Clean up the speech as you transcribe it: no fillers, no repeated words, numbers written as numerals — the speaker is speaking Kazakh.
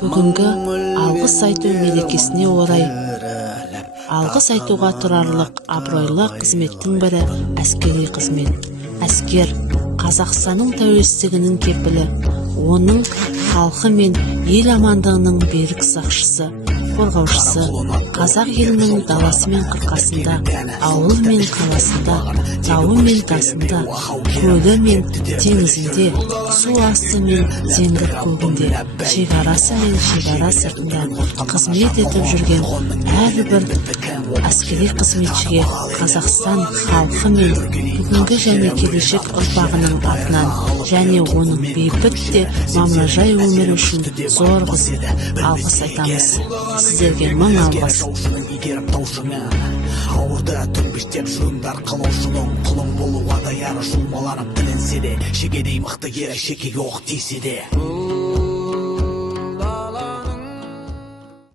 Бүгінгі алғыс айту мерекесіне орай алғыс айтуға тұрарлық абыройлы қызметтің бірі әскери қызмет. Әскер Қазақстанның тәуелсіздігінің кепілі, оның халқы мен ел амандығының берік сақшысы, қорғаушысы. Қазақ елінің даласы мен қырқасында, ауыл мен қаласында, тауы мен тасында, көлі мен теңізінде, су асты мен зеңгір көгінде, шекарасы мен шекара сыртында қызмет етіп жүрген әрбір әскери қызметшіге Қазақстан халқы мен бүгінгі және келешек ұрпағының атынан және оның бейбіт те мамыражай өмірі үшін зор алғыс айтамыз. Сіздерге мың алғыс. Ауырда түрбіштеп жұрындар қалаушының құлың болуға даяр шумаланып тілінсе де, шегедей мықты ері шекеге оқ тисе де.